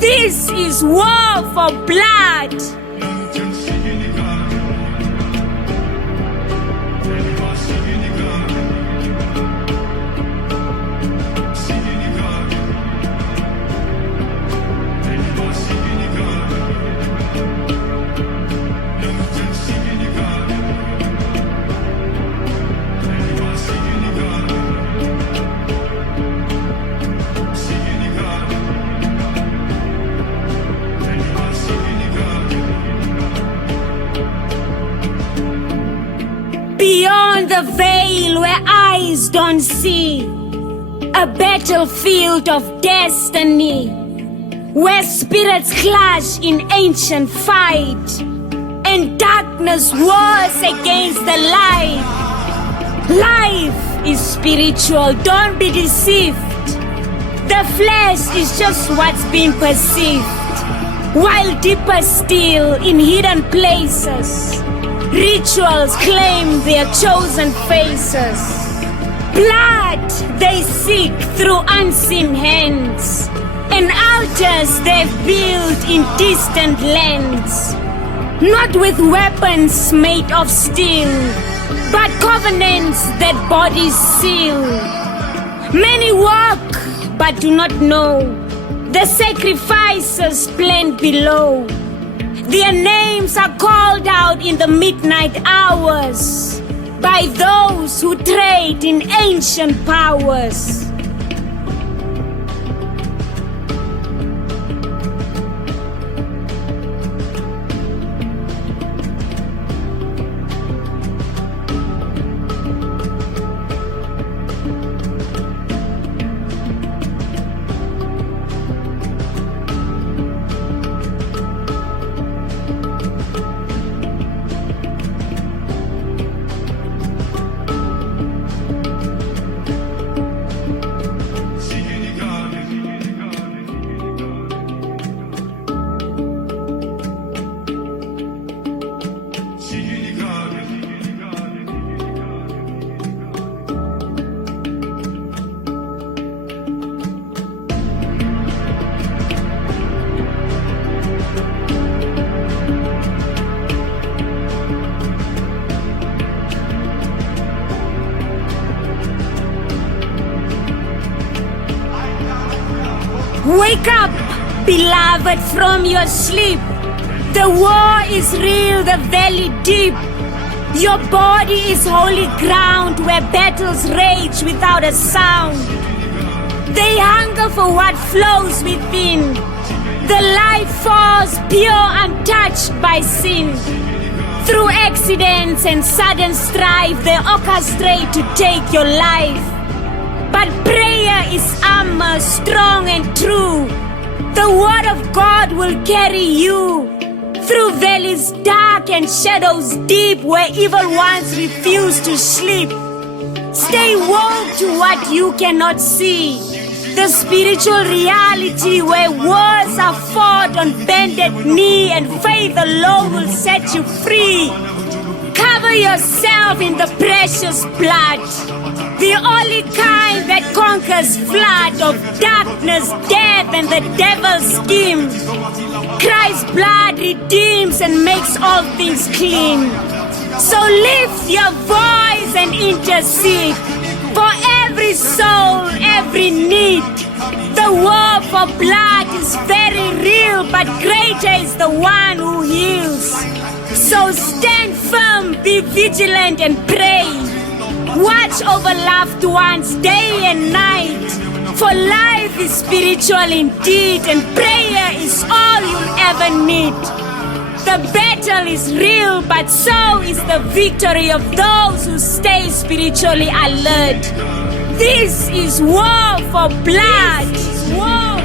This is war for blood. Beyond the veil where eyes don't see, a battlefield of destiny, where spirits clash in ancient fight, and darkness wars against the light. Life is spiritual, don't be deceived. The flesh is just what's been perceived, while deeper still in hidden places, rituals claim their chosen faces. Blood they seek through unseen hands, and altars they've built in distant lands, not with weapons made of steel, but covenants that bodies seal. Many walk but do not know the sacrifices planned below. Their names are called out in the midnight hours by those who trade in ancient powers. Wake up, beloved, from your sleep. The war is real, the valley deep. Your body is holy ground where battles rage without a sound. They hunger for what flows within. The life force pure, untouched by sin. Through accidents and sudden strife, they orchestrate to take your life. But prayer is armor, strong and true. The word of God will carry you through valleys dark and shadows deep, where evil ones refuse to sleep. Stay woke to what you cannot see, the spiritual reality where wars are fought on bended knee, and faith alone will set you free. Cover yourself in the precious blood, the only kind that conquers flood of darkness, death, and the devil's scheme. Christ's blood redeems and makes all things clean. So lift your voice and intercede for every soul, every need. The war for blood is very real, but greater is the one who heals. So stand firm, be vigilant and pray. Watch over loved ones day and night, for life is spiritual indeed, and prayer is all you'll ever need. The battle is real, but so is the victory of those who stay spiritually alert. This is war for blood. War